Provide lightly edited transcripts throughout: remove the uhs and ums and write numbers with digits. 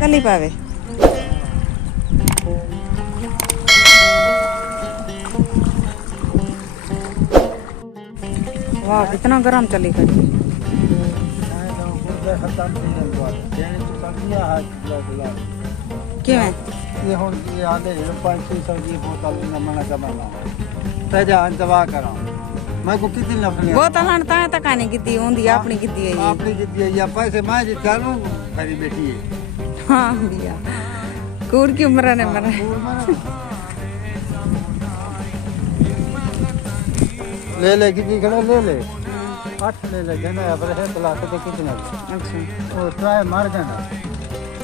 चली पावे वाह कितना गरम चली खड़ी क्यों है ये हुन ये आंदे 500 की बोतल में मना करना तेजा दवा करा मैं को कितनी लफने बोतल हण ता तक नहीं कीती होंदी अपनी कीती है आपने कीती है या पैसे मैं जी चालू खरी बैठी है हां दिया कूड़ की उम्र ने मरा ले कितनी खड़ा ले 8 ले देना है पर है तलाक के कितना अच्छा वो ट्राई मार देना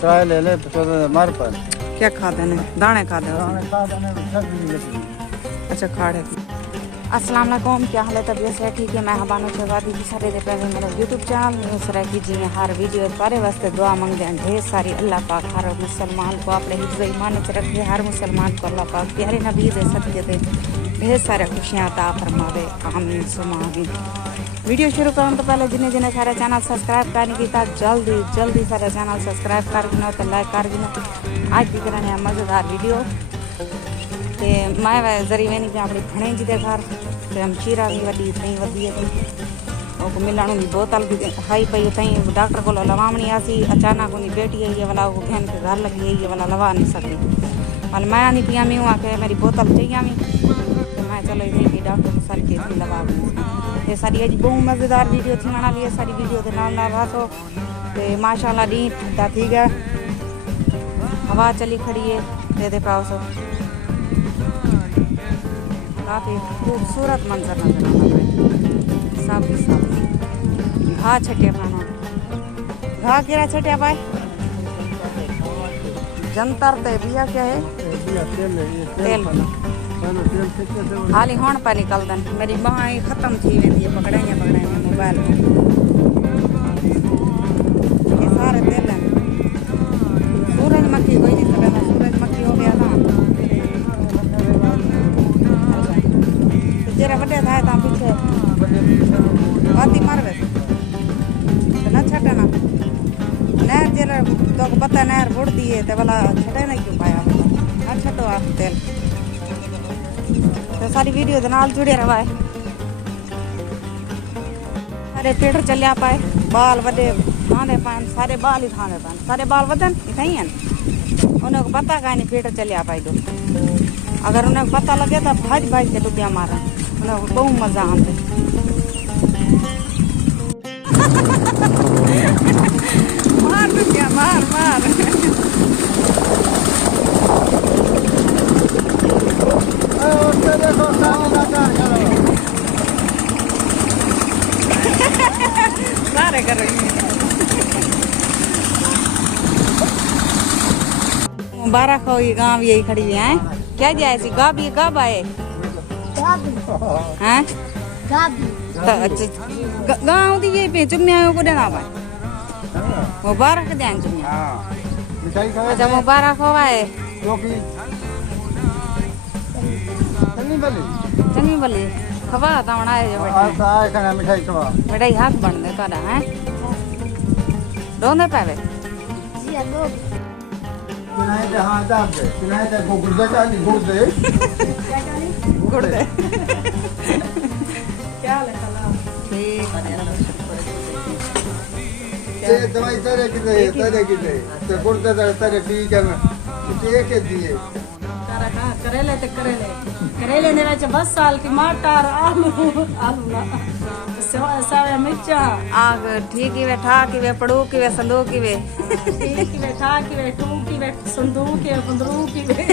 ट्राई ले तो मार पर क्या खाते ने दाने खाते अच्छा खाड़े अस्सलाम वालेकुम क्या हाल है तबीयत से ठीक है मैं हबानो शहबादी की सारे दे पहले मेरा यूट्यूब चैनल न्यूज़ रखी जी में हर वीडियो सारे वास्ते दुआ मंगते हैं ढेर सारी अल्लाह पाक हर मुसलमान को अपने हिफ्ज़ ईमान च रखे हर मुसलमान को अल्लाह पाक प्यारे नबी दे सदके दे ढेर सारे खुशियां अता फरमावे आमीन सुमा आमीन वीडियो शुरू करने तो पहले जिन्हें जिन्हें सारे चैनल सब्सक्राइब करने की था जल्दी सारे चैनल सब्सक्राइब कर देना तो लाइक कर देना आज भी करने मज़ेदार वीडियो ते मैं जरी वेनी पे अपनी भणे जी दे घर ते हम चीरा भी वडी थई वदी है ओ मिलण की बोतल भी खाई पई थई डॉक्टर को लवावणी आसी अचानक उनकी बेटी आई वाला वो बहन के घर लगी है वाला लवा नहीं सकी वाल मैं नहीं पिया मी आके मेरी बोतल चाहिए मी तो मैं चलो इधर की डॉक्टर को सर के लवा ये सारी अज बहुत मज़ेदार वीडियो थी वाली है सारी वीडियो के नाल नाल रातो ते माशाल्लाह डी ठंडा थी गया हवा चली खड़ी है दे पाओ सो काफ़ी खूबसूरत मंजर नजर आता है साफ घा छटिया पाना घा केरा छटिया पाए जंतर ते बिया क्या है तेल हाली होन पर निकल दन मेरी बाहें खत्म थी वेंदी है पकड़ाई मोबाइल ये सारे तेल हैं सूरजमुखी कोई नहीं सकता सूरजमुखी हो गया ना जरा बड़े था ता पीछे बाती मारवे तो ना छटना नहर जरा तो पता नहर बुड़ दिए ते वाला छटे नहीं क्यों पाया ना छटो आप तेल तो सारी वीडियो दे नाल जुड़े रहा है सारे थिएटर चलिया पाए बाल वडे थाने पाए सारे बाल ही थाने पाए सारे बाल वदन इथई हैं उन्हें को पता का नहीं थिएटर चलिया पाए तो अगर उन्हें पता लगे तो भाज के डुबिया मारा उन्हें बहुत मजा आते मार डुबिया मार सारे कर रही मुबारक हो ये गाँव यही खड़ी हुई है क्या जाए सी गाबी कब आए हैं गाँव दी ये पे चुम्मिया को देना पाए मुबारक दें चुम्मिया अच्छा मुबारक हो आए चंगी भली खबर था बनाए जो मिठाई हाथ बन दे तोड़ा हैं रोंदे पावे गुर्दे क्या लेखला ठीक ये दवाई तेरे की तो गुर्दे तेरे ठीक है ये के दिए करेले ने विच 10 साल टमाटर आलू ना सावे मिर्चा आग ठीक ही वे ठा की वे पड़ू की वे संदूक की वे ठीक की वे ठा की वे टू की वे संदूक की वे पंदरू की वे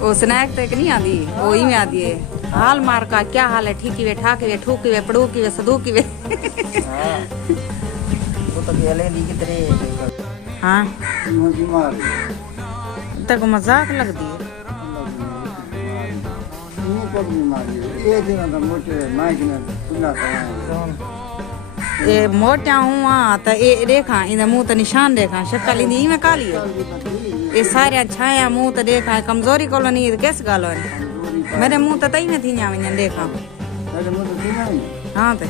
वो स्नैक तक नहीं आती वो ही में आती है हाल मार का क्या हाल है ठीक ही वे ठा की वे ठूक की वे पड़ू की वे संदूक की वे वो तो गेले दी की तरह हाँ बीमार तक मजाक लगती है ये दिन मोटे माइक ने सुना ये मोटा हुआ तो ये देखा इन मुंह तो निशान देखा शक्ल इन में काली है ये सारे छाया मुंह तो देखा कमजोरी को नहीं किस गालो मेरे मुंह तो तई में थी वञनि देखा तेरे मुंह से नहीं हाँ ते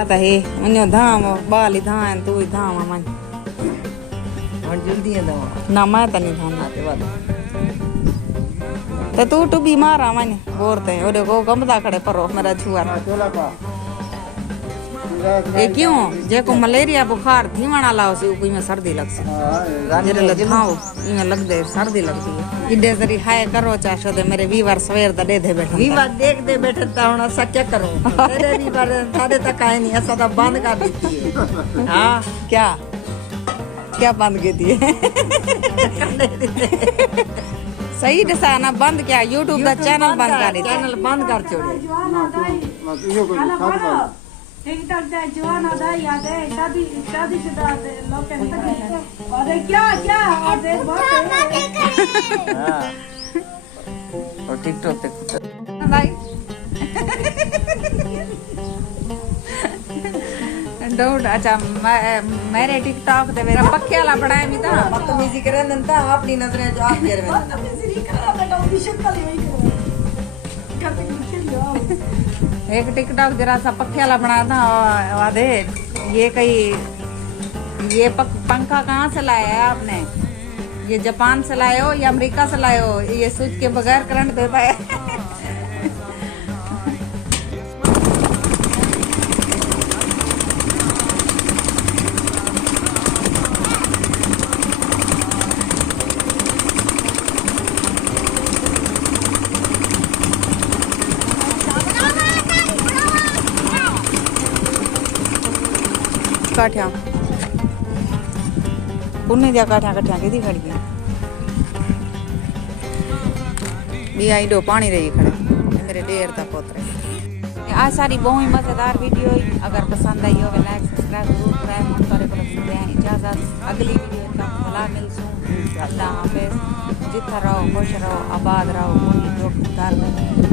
आता है उन्हें धाम बाली धाम तू ही धाम मन हम जल्दी है दवा ना मैं तो नहीं धाम आते बाद तो तू बीमार आ मन बोलते हैं वो गमदा खड़े परो मेरा छुआ चोला पा ये क्यों जे को मलेरिया बुखार थी वना लाओ से कोई में सर्दी लग सी जरे लखाओ इमे लग दे सर्दी लगती है इडे जरी हाय करो चाशो दे मेरे वीवर सवेर दा दे दे बैठा वीवा देख दे बैठे ता हुन असा क्या करो तेरे वीवर सारे तक आए नहीं असा तो बंद कर दी हाँ क्या क्या बंद की थी सही दसा ना बंद क्या यूट्यूब का चैनल बंद कर दी चैनल बंद कर छोड़े यो कोई खाद पा टिकटॉक दे जवान आदा याद है शादी शुदा लोग कहते हैं अरे क्या अरे बहुत हां और टिकटॉक पे भाई डोड अच्छा मेरे टिकटॉक दे मेरा पक्के वाला बनाया मी था बदतमीजी करे नंता अपनी नजरें जो आप घेर में एक टिकटॉक जरा सा पक्के वाला बनाया था वादे ये कहीं ये पंखा कहाँ से लाया है आपने ये जापान से लाए हो या अमेरिका से लाए हो ये स्विच के बगैर करंट देता है काठिया पुन्ने दिया काठिया कठिया की खड़ी है भी आई दो पानी रही खड़े मेरे डेर तक पोतरे आज सारी बहुत ही मजेदार वीडियो है अगर पसंद आई हो लाइक सब्सक्राइब जरूर करें मन करे पर दें इजाजत अगली वीडियो का भला मिलसूं अल्लाह हाफिज जिथा रहो खुश रहो आबाद रहो कोई दुख दर्द